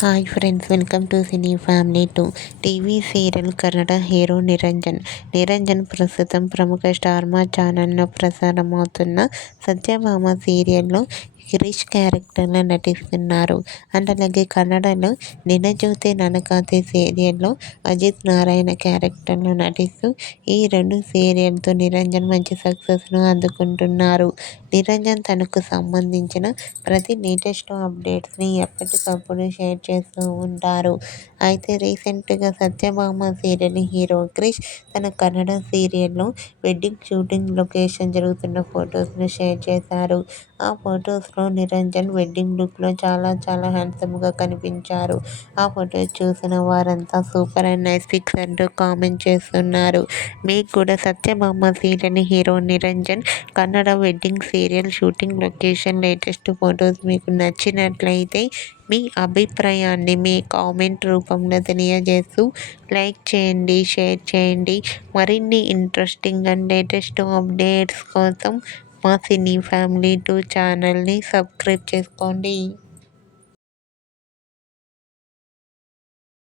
Hi friends, welcome to cine family 2. TV serial Kannada hero Niranjan. Niranjan ప్రస్తుతం ప్రముఖ star మా ఛానల్లో ప్రసారమవుతున్న సత్యభామ సీరియల్లో గిరీష్ క్యారెక్టర్లో నటిస్తున్నారు. అండ్ అలాగే కన్నడలో నినజోతే ననకాతే సీరియల్లో అజిత్ నారాయణ క్యారెక్టర్లో నటిస్తూ ఈ రెండు సీరియల్తో నిరంజన్ మంచి సక్సెస్ను అందుకుంటున్నారు. నిరంజన్ తనకు సంబంధించిన ప్రతి లేటెస్ట్ అప్డేట్స్ని ఎప్పటికప్పుడు షేర్ చేస్తూ ఉంటారు. అయితే రీసెంట్గా సత్యభామ సీరియల్ హీరో క్రిష్ తన కన్నడ సీరియల్లో వెడ్డింగ్ షూటింగ్ లొకేషన్ జరుగుతున్న ఫొటోస్ను షేర్ చేశారు. ఆ ఫొటోస్లో నిరంజన్ వెడ్డింగ్ లుక్లో చాలా హ్యాండ్సమ్గా కనిపించారు. ఆ ఫొటోస్ చూసిన వారంతా సూపర్ అండ్ నైస్ పిక్స్ అంటూ కామెంట్ చేస్తున్నారు. మీకు కూడా Satyabhama serial hero Niranjan Kannada wedding serial shooting location latest photos మీకు నచ్చినట్లయితే మీ అభిప్రాయాన్ని మీ కామెంట్ రూపంలో తెలియజేస్తూ లైక్ చేయండి, షేర్ చేయండి. మరిన్ని ఇంట్రెస్టింగ్ అండ్ లేటెస్ట్ అప్డేట్స్ కోసం మా సినీ ఫ్యామిలీ 2 ఛానల్ని సబ్స్క్రైబ్ చేసుకోండి.